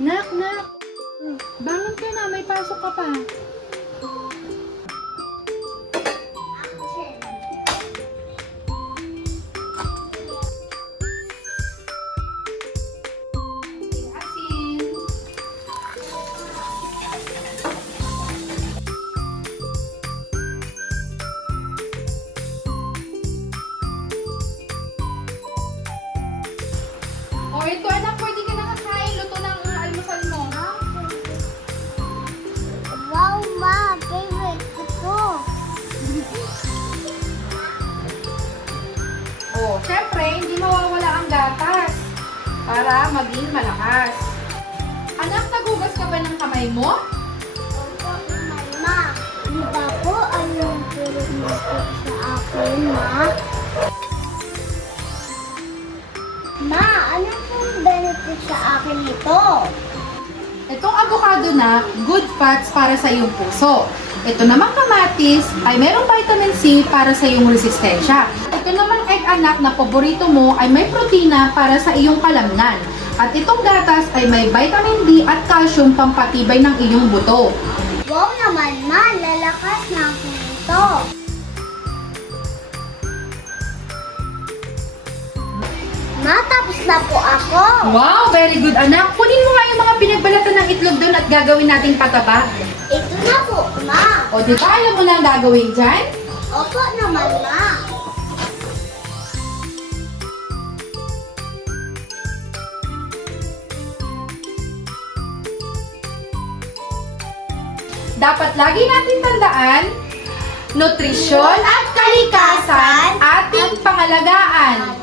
Nak, nak. Bangon ka na, may pasok ka pa. O, ito anak, pwede ka nakakain. Luto ng almusal mo. Wow, ma! Favorite ko to. O, syempre, hindi mawawala ang gatas para maging malakas. Anak, nagugas ka ba ng kamay mo? Opo naman, ma. Di ba po anong puro mistik sa akin, ma? Ma, anong pong benefit sa akin ito? Itong avocado na, good fats para sa iyong puso. Ito namang kamatis ay merong vitamin C para sa iyong resistensya. Ito namang egg anak na paborito mo ay may protina para sa iyong kalamnan. At itong gatas ay may vitamin D at calcium pampatibay ng iyong buto. Wow naman, ma. Lalakas na ako nito. Ma, tapos na po ako. Wow, very good anak. Kunin mo nga yung mga pinagbalatan ng itlog doon at gagawin nating pataba. Ito na po, ma. O di ba alam mo na ang gagawin dyan? Opo naman, ma. Dapat lagi natin tandaan, nutrisyon at kalikasan ating pangalagaan.